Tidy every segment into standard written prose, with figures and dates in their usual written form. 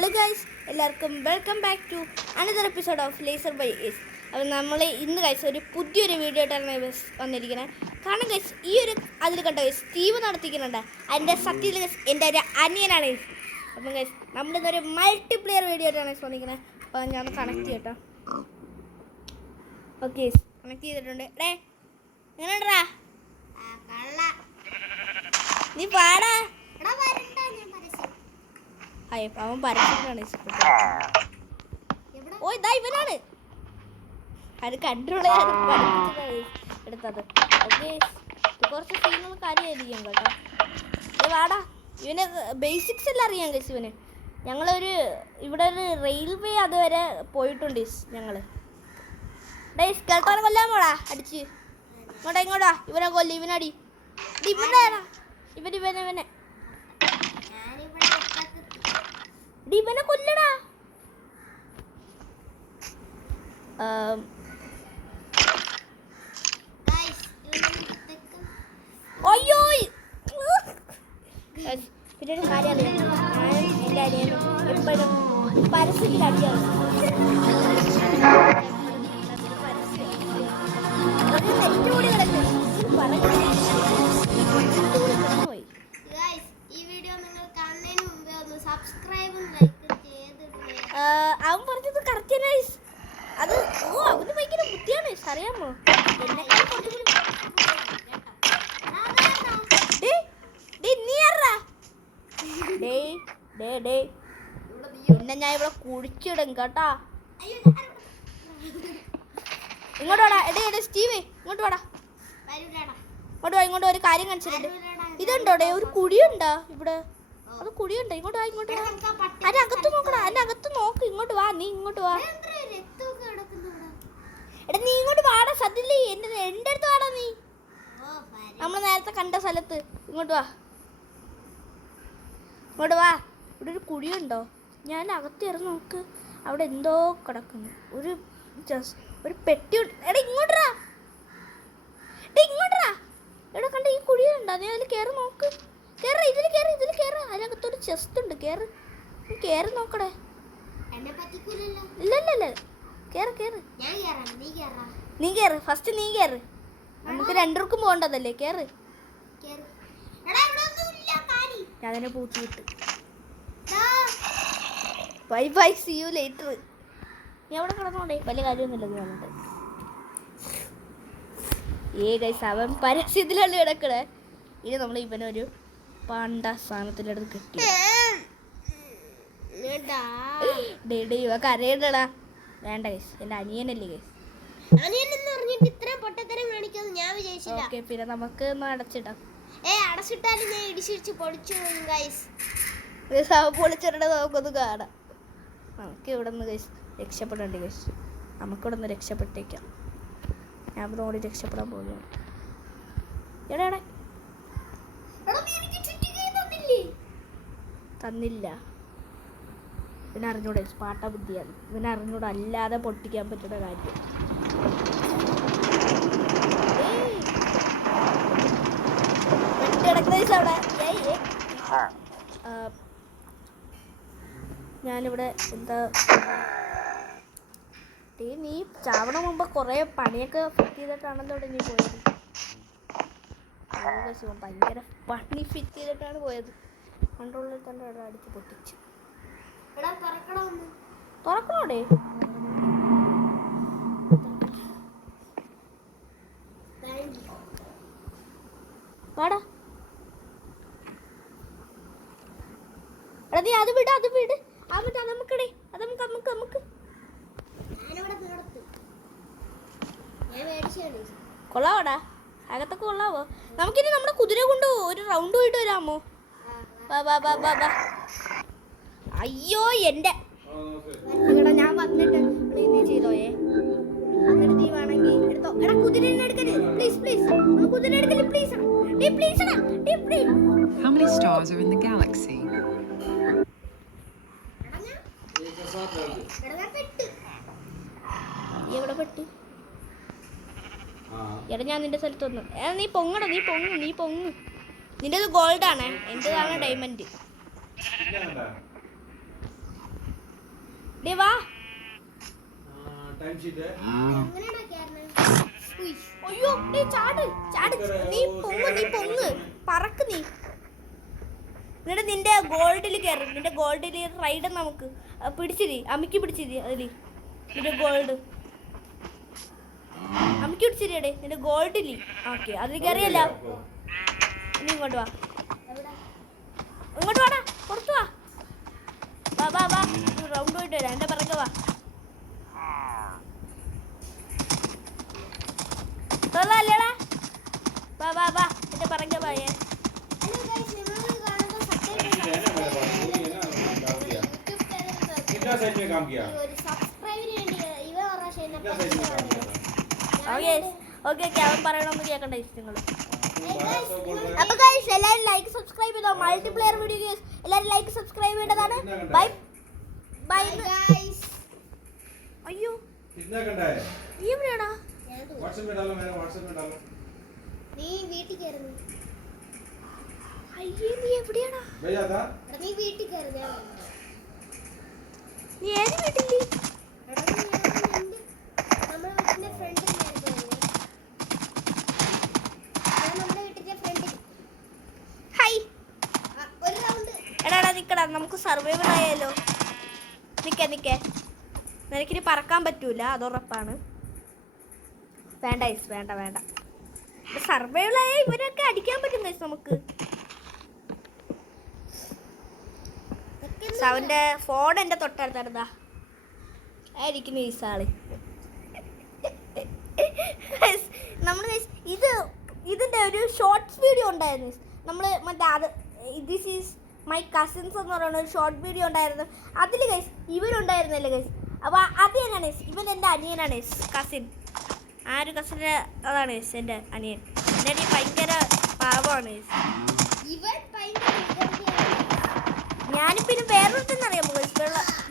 Hello guys, എല്ലാവർക്കും welcome back to another episode of laser by S. അപ്പോൾ നമ്മൾ ഇന്ന് ഗൈസ് ഒരു പുതിയൊരു വീഡിയോ ആയിട്ടാണ് വന്നിരിക്കുന്നത്. കാരണം ഗൈസ് ഈ ഒരു അതിൽ കണ്ട ഗൈസ് സ്റ്റീവ് നടത്തിക്കുന്നുണ്ട്. അതിൻ്റെ സത്യത്തിൽ ഗൈസ് എൻ്റെ ഒരു അനിയനാണ് ഗൈസ്. അപ്പം ഗൈസ് നമ്മളിന്നൊരു മൾട്ടിപ്ലെയർ വീഡിയോ ആയിട്ടാണ് വന്നിരിക്കുന്നത്. അപ്പോൾ ഞാൻ കണക്ട് ചെയ്യട്ടോ. ഓക്കെ, കണക്ട് ചെയ്തിട്ടുണ്ട്. ഡേ എങ്ങനെയുണ്ടാ നീ പാടാ? അവൻ പരസ്യത്തിലാണ്. ഓ ഇതാ ഇവനാണ്. അത് കൺട്രോൾ ചെയ്യാൻ പഠിപ്പിച്ചതാണ് എടുത്തത്. ഓക്കെ, കുറച്ച് സീനുള്ള കാര്യമായിരിക്കും കേട്ടോ. വാടാ, ഇവന് ബേസിക്സ് എല്ലാം അറിയാം കേസ്. ഇവന് ഞങ്ങളൊരു ഇവിടെ ഒരു റെയിൽവേ അതുവരെ പോയിട്ടുണ്ട് ഞങ്ങൾ. ഡേയ്സ് കേൾക്കാനും കൊല്ലാൻ പോടാ അടിച്ച്. ഇങ്ങോട്ടാ ഇവനെ കൊല്ലി, ഇവനടി ഇവനെ ഇവനെ കൊല്ലടാ. അയ്യോ പിന്നെ ഒരു കാര്യം അറിയാം, ഞാൻ എൻ്റെ അനിയനും എപ്പോഴും പരസ്യത്തിൽ അടിയാണ്. കൂടി അവൻ പറഞ്ഞത് കറക്റ്റ് നൈസ്. അത് അവന് ഭയങ്കര ബുദ്ധിയാണ് അറിയാമോ. പിന്നെ ഞാൻ ഇവിടെ കുഴിച്ചിടും കേട്ടാ. ഇങ്ങോട്ട് വാടാ. എടേ സ്റ്റീവേ ഇങ്ങോട്ട് വാടാ. ഇങ്ങോട്ട് ഒരു കാര്യം കാണിച്ചിട്ടുണ്ട്. ഇതുണ്ടോ ഒരു കുഴിയുണ്ടോ ഇവിടെ? അത് കുഴിയുണ്ടോ? ഇങ്ങോട്ട് വാ. അതിന്റെ അകത്ത് നോക്കടാ, അതിന്റെ അകത്ത് നോക്ക്. ഇങ്ങോട്ട് വാ, നീ ഇങ്ങോട്ട് വാ. എടാ നീ ഇങ്ങോട്ട് വാടാ. സത്യല്ലേ എൻ്റെ അടുത്ത് വാടാ നീ. നമ്മൾ നേരത്തെ കണ്ട സ്ഥലത്ത് ഇങ്ങോട്ട് വാ. ഇവിടെ ഒരു കുഴിയുണ്ടോ? ഞാൻ അകത്ത് ഇറങ്ങി നോക്ക്. അവിടെ എന്തോ കിടക്കുന്നു. ഒരു പെട്ടി. എടാ ഇങ്ങോട്ടാ. എടാ കണ്ട ഈ കുഴിയുണ്ടോ? നീ അതിൽ കയറി നോക്ക്. ഇതിൽ കയറി. അതിനകത്തൊരു ചെസ്റ്റ് ഉണ്ട്. കയറി നോക്കടേ. ഇല്ല കേറ്. നീ കേറ് ഫസ്റ്റ്. നീ കേറ്. നമുക്ക് രണ്ടുപേർക്കും പോകേണ്ടതല്ലേ. കേറ്. ഞാൻ തന്നെ പൂട്ടി വിട്ട്. Bye see you later. നീ അവിടെ കിടന്നോണ്ടേ, വലിയ കാര്യമൊന്നുമില്ല വന്നിട്ട്. ഗൈസ് അവൻ പരസ്യത്തിലാണ് കിടക്കണേ. ഇനി നമ്മൾ ഇവനൊരു പണ്ട സ്ഥാനത്തിലെടുത്ത് കിട്ടി. ഇവ കരയണ്ടടാ. വേണ്ട ഗൈസ്, എൻ്റെ അനിയനല്ലേ ഗൈസ്. ഓക്കെ, പിന്നെ നമുക്ക് ഒന്ന് അടച്ചിടാം. പൊളിച്ചിട നമുക്കൊന്ന് കാണാം. നമുക്ക് ഇവിടെ നിന്ന് ഗൈസ് രക്ഷപ്പെടേണ്ടി ഗൈസ്. നമുക്കിവിടെ നിന്ന് രക്ഷപ്പെട്ടേക്കാം. ഞാൻ ഇവിടെ ഓടി രക്ഷപ്പെടാൻ പോകുകയാണ്. എടാ തന്നില്ല. ഇവനറിഞ്ഞൂടെ പാട്ട ബുദ്ധിയാണ്. ഇവനറിഞ്ഞൂടെ അല്ലാതെ പൊട്ടിക്കാൻ പറ്റുന്ന കാര്യം. ഞാനിവിടെ എന്താ നീ ചാവണ മുമ്പ് കുറെ പണിയൊക്കെ ഫിറ്റ് ചെയ്തിട്ടാണല്ലോ നീ പോയത്. ഭയങ്കര പണി ഫിറ്റ് ചെയ്തിട്ടാണ് പോയത്. കൺട്രോളിൽ തന്നെ ഇവിടെ അടിച്ച് പൊട്ടിച്ചു. തുറക്കണോടെ? വാടാ. എടാ നീ അത് വിട്. നമുക്കടേ നമുക്ക് കൊള്ളാവോടാ. അകത്തൊക്കെ കൊള്ളാവോ? നമുക്കിനി നമ്മുടെ കുതിര കൊണ്ട് ഒരു റൗണ്ട് പോയിട്ട് വരാമോ? വാ. അയ്യോ എൻ്റെ ഇവിടെ ഞാൻ വന്നിട്ട് നീ ചെയ്തോയേ. എന്നിട്ട് നീ വേണമെങ്കിൽ എടുത്തോ. എടാ കുതിരനെ എടുക്കരുത് പ്ലീസ്. കുതിര എടുക്കല് please. How many stars are in the galaxy? എവിടെ പെട്ട്? എടാ ഞാൻ നിന്റെ സ്ഥലത്ത് വന്നു. നീ പൊങ്ങടാ. നീ പൊങ്ങ്. നിന്റേത് ഗോൾഡാണ്, എൻ്റെതാണ് ഡയമണ്ട്. ഡേ വാ. ടൈം ഷീറ്റ് അയ്യോ ഡേ ചാട് ചാട്. നീ പൊങ്ങ് പറക്ക് നീ. എന്നിട്ട് നിന്റെ ഗോൾഡിൽ കയറും. നിന്റെ ഗോൾഡിൽ റൈഡ് നമുക്ക് പിടിച്ചിരി. അമ്മിക്ക് പിടിച്ചിരി അതില് നിന്റെ ഗോൾഡ്. അമ്മിക്ക് പിടിച്ചിരിയടേ നിന്റെ ഗോൾഡില്. ഓക്കെ അതിൽ കയറിയല്ല. നീ ഇങ്ങോട്ട് വാ. ഇങ്ങോട്ട് വാടാ. പുറത്തു വാ. വാ വാ വാ. റൗണ്ട് പോയിട്ട് വരാം. എൻ്റെ പിറകെ വാ. അല്ലേടാ വാ വാ വാ. എൻ്റെ പിറകെ വായേ. कितना साइज में काम किया ഓക്കെ അവൻ പറയണമെന്ന് കേൾക്കണ്ട നിങ്ങൾ. അപ്പൊ ഗൈസ് എല്ലാവരും ലൈക്ക് സബ്സ്ക്രൈബ് ചെയ്തോ. മൾട്ടിപ്ലെയർ വീഡിയോ ഗൈസ് എല്ലാവരും ലൈക്ക് സബ്സ്ക്രൈബ് ചെയ്യേണ്ടതാണ്. Bye bye guys. അയ്യോ कितना घंटा है നീ എവിടെയാടാ? व्हाट्सएप में डालो मेरा व्हाट्सएप में डालो നീ വീട്ടിൽ കയറുന്നു. അയ്യേ നീ എവിടെയാടാ? भेजा था നീ വീട്ടിൽ കയറുന്നു. നീ ഏത് വീട്ടില്? നമ്മുടെ വീട്ടിന്റെ ഫ്രണ്ടിൽ നമ്മുടെ വീട്ടിന്റെ ഫ്രണ്ടിൽ ഹായ്. ഒരു റൗണ്ട്. എടാടാ നിക്കടാ. നമുക്ക് സർവൈവർ ആയാലോ. നിക്കേ നിനക്കിനി പറക്കാൻ പറ്റൂല അതുറപ്പാണ്. വേണ്ട ഐസ് വേണ്ട വേണ്ട. സർവൈവർ ആയ ഇവരൊക്കെ അടിക്കാൻ പറ്റും ഗൈസ് നമുക്ക്. അവന്റെ ഫോൺ എൻ്റെ തൊട്ടടുത്തായിരുന്നാ ആയിരിക്കുന്നു ഈ സാള്. നമ്മൾ ഇതിൻ്റെ ഒരു ഷോർട്ട്സ് വീഡിയോ ഉണ്ടായിരുന്നു. നമ്മൾ മറ്റേ അത് ദിസ് ഈസ് മൈ കസിൻസ് എന്ന് പറയുന്ന ഒരു ഷോർട്ട് വീഡിയോ ഉണ്ടായിരുന്നു. അതിൽ ഗൈസ് ഇവരുണ്ടായിരുന്നല്ലേ ഗൈസ്. അപ്പോൾ അത് തന്നെയാണ് ഗൈസ്. ഇവൻ എൻ്റെ അനിയനാണ് ഗൈസ്. കസിൻ. ആ ഒരു കസിൻ്റെ അതാണ് ഗൈസ് എൻ്റെ അനിയൻ. എൻ്റെ അനിയൻ ഭയങ്കര പാവമാണ് ഗൈസ്. ഇവൻ ഭയങ്കര ഞാനും പിന്നെ വേറൊരുത്തെന്നറിയാമോ ഗൈസ്?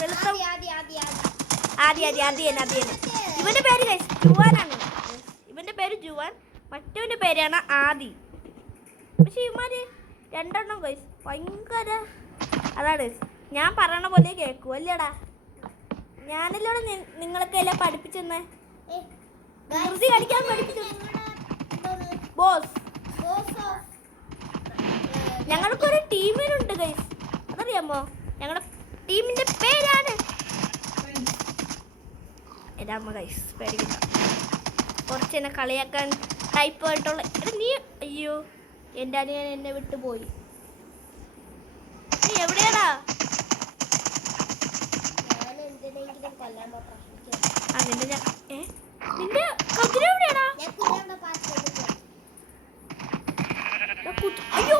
വെളുത്ത ആദ്യ ഇവന്റെ പേര് ഗൈസ് ജുവാനാണ്. ഇവന്റെ പേര് ജുവാൻ. മറ്റവന്റെ പേരാണ് ആദി. പക്ഷെ ഇവന്മാര് രണ്ടെണ്ണം ഗൈസ് ഭയങ്കര അതാണ് ഗൈസ്. ഞാൻ പറയണ പോലെ കേൾക്കൂ അല്ലേടാ? ഞാനല്ലോടെ നിങ്ങളൊക്കെ എല്ലാം പഠിപ്പിച്ചെന്നേ. ധൃതി കളിക്കാൻ പഠിപ്പിച്ചു ബോസ്. ഞങ്ങൾക്കൊരു ടീമിനുണ്ട് ഗൈസ്. അതറിയാമോ? ഞങ്ങളുടെ ടീമിന്റെ പേരാണ് എൻ്റെ അമ്മ ഗൈസ്. പേടിക്കണ്ട. കുറച്ച് എന്നെ കളിയാക്കാൻ ടൈപ്പ് ആയിട്ടുള്ള നീ. അയ്യോ എൻ്റെ അനിയൻ എന്നെ വിട്ടു പോയി. നീ എവിടെയാടാ? ആ നിന്റെ നിന്റെ കുതിര എവിടെയാടാ? അയ്യോ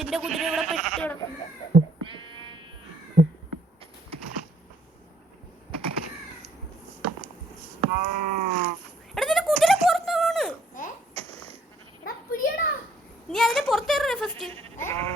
എന്റെ കുതിര ഇവിടെ പെട്ട് കിടക്കുന്നു. കുതിര പുറത്തു പോണ്. നീ അതിനെ പുറത്തേറ ഫസ്റ്റ്.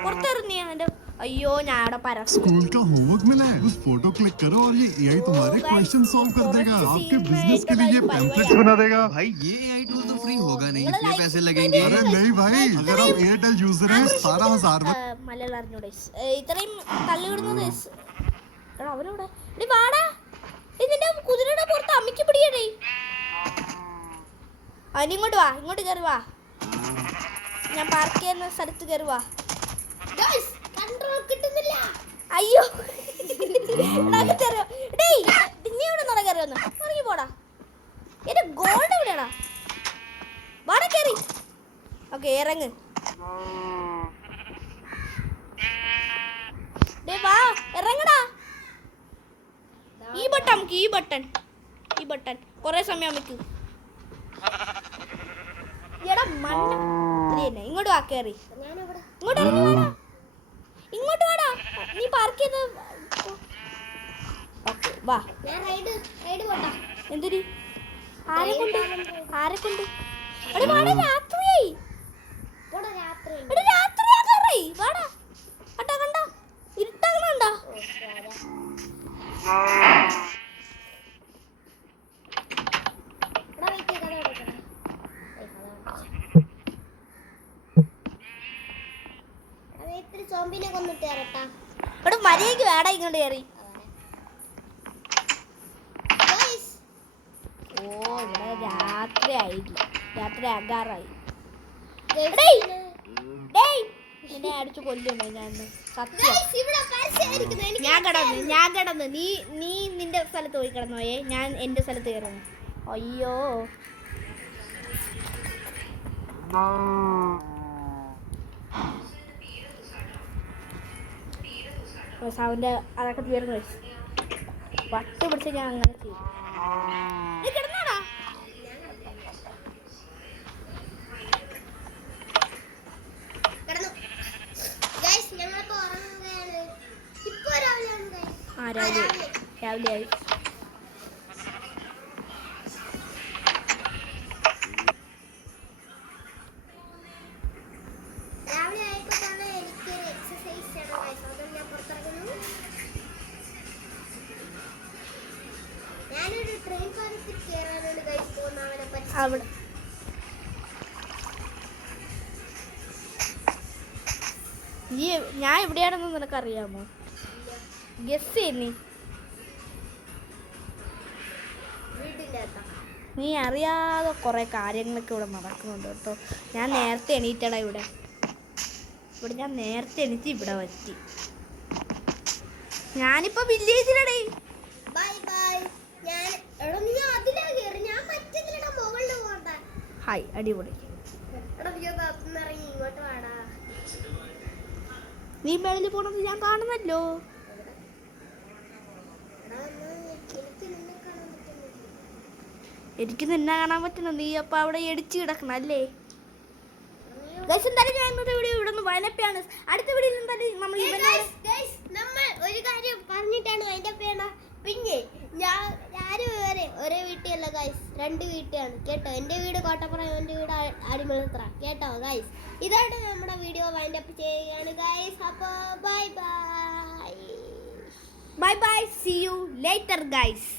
പുറത്തേറ നീ അതിന്റെ. अयो ഞാടെ പരസ്യം स्कूल का होमवर्क मिला है, उस फोटो क्लिक करो और ये एआई तुम्हारे क्वेश्चन सॉल्व कर देगा, आपके बिजनेस के लिए पैम्पलेट्स बना देगा। भाई ये AI टूल तो फ्री होगा नहीं, इसमें पैसे लगेंगे। अरे नहीं भाई, अगर आप एयरटेल यूजर हैं 17,000 മലയാളം അറിഞ്ഞൂടെ ഇത്രയും തള്ളിവിടുന്നത്. എടാ അവനോടെ എടി വാടാ. നിന്റെ കുതിരയുടെ പുറത്ത് അമ്മിക്ക് പിടിയടേ. അവനിങ്ങോട്ട് വാ. ഇങ്ങോട്ട് കയറി വാ. ഞാൻ പാർക്ക് ചെയ്യുന്ന സ്ഥലത്ത് കയറി വാ. കിട്ടുന്നില്ല. അയ്യോ നീ ഇവിടെ നടക്കറിയൊന്ന് ഇറങ്ങി പോടാ. എന്റെ ഗോൾഡ് എവിടെയാടാ? വാടാ കയറി. ഓക്കെ ഇറങ്ങ്. വാ ഇറങ്ങടാ. ഈ ബട്ടൺ കൊറേ സമയം അമ്മക്ക്. എടാ മണ്ട. ഇങ്ങോട്ട് വാ കയറി. ഇങ്ങോട്ട് ഇറങ്ങി വാടാ. ഇങ്ങോട്ട് വാടാ. നീ പാർക്ക് ചെയ്ത് വാ. എന്തിരി ആരെ കൊണ്ട് എടി വാടാ. രാത്രിയായി. എടി രാത്രിയായി. വാടാ. അട്ടാ കണ്ട ഇരുട്ടാകണണ്ട. സോംബിനെ കൊന്നിട്ട് തരട്ടാ. ഇവിടെ മര്യാദയ്ക്ക് വേടാ ഇങ്ങോട്ട് കയറി. Guys, ഓ ഇവിടെ രാത്രി ആയില്ല, രാത്രി ആകാറായി. guys, ഡേയ്, ഡേയ്, നിന്നെ അടിച്ചു കൊല്ലുമോ ഞാൻ സത്യം. guys, ഇവിടെ പരസ്യമായിരിക്കുന്നു. എനിക്ക് ഞാൻ കിടന്ന് നീ നിന്റെ സ്ഥലത്ത് പോയി കിടന്നോയേ, ഞാൻ എൻ്റെ സ്ഥലത്ത് കയറുന്നു. അയ്യോ അവൻ്റെ അതൊക്കെ തീർന്നു. വട്ട് പിടിച്ച് ഞാൻ അങ്ങനെ ചെയ്യും. നീ കിടന്നാടാ. കിടന്നു. Guys, ഞങ്ങളിപ്പോ ഉറങ്ങുകയാണ്. ഇപ്പൊ രാവിലെയാണ് guys. ആ രാവിലെ ആയി. രാവിലെ ആയപ്പോ തന്നെ എനിക്കൊരു എക്സസൈസ് ചെയ്യണം guys. അതുകൊണ്ട് ഞാൻ പുറത്തിറങ്ങുന്നു. ഞാനൊരു ട്രെയിൻ പാലത്തിൽ കയറാനാണ് guys പോകുന്നത്. അവനെ പറ്റി അവിടെ ഞാൻ എവിടെയാണെന്ന് നിനക്കറിയാമോ? ഗസ് ചെയ്യുന്നേ. വീട്ടിൻ്റെ അകത്താ. നീ അറിയാതെ കുറേ കാര്യങ്ങളൊക്കെ ഇവിടെ നടക്കുന്നുണ്ട് കേട്ടോ. ഞാൻ നേരത്തെ എണീറ്റടാ ഇവിടെ ഞാൻ നേരത്തെ എണീറ്റ് ഇവിടെ പറ്റി. ഞാനിപ്പോ വില്ലേജിലടേ. Bye bye. ഞാൻ എടാ നീ അതിലാ കയറി. ഞാൻ പറ്റത്തില്ലടാ, മുകളിൽ പോകണ്ട. ഹായ്, അടിപൊളി. എടാ നീ ഒന്ന് അകത്തുനിന്ന് ഇറങ്ങി ഇങ്ങോട്ട് വാടാ. നീ മേളിൽ പോണത് ഞാൻ കാണുന്നല്ലോ. എടാ എന്നാ എനിക്ക് നിന്നെ കാണാൻ പറ്റുന്നില്ല. എനിക്ക് നിന്നെ കാണാൻ പറ്റുന്നു. നീ അപ്പൊ അവിടെ ഇടിച്ചു കിടക്കണം അല്ലേ? എന്തായാലും ഞാൻ ഇന്നത്തെ വീഡിയോ ഇവിടെ നിന്ന് വൈനപ്പാണ്. അടുത്ത വീഡിയോയിൽ എന്തായാലും നമ്മൾ നമ്മൾ ഒരു കാര്യം പറഞ്ഞിട്ടാണ് അതിന്റെ പേര്. പിന്നെ ഞാനും ഒരേ വീട്ടിലല്ല ഗൈസ്, 2 വീട്ടിലാണ് കേട്ടോ. എൻ്റെ വീട് കോട്ടപ്പുറം, എൻ്റെ വീട് അടിമലത്ര കേട്ടോ ഗൈസ്. ഇതായിട്ട് നമ്മുടെ വീഡിയോ വൈൻഡ് അപ്പ് ചെയ്യുകയാണ് ഗൈസ്. അപ്പോൾ bye bye. Bye bye, see you later guys.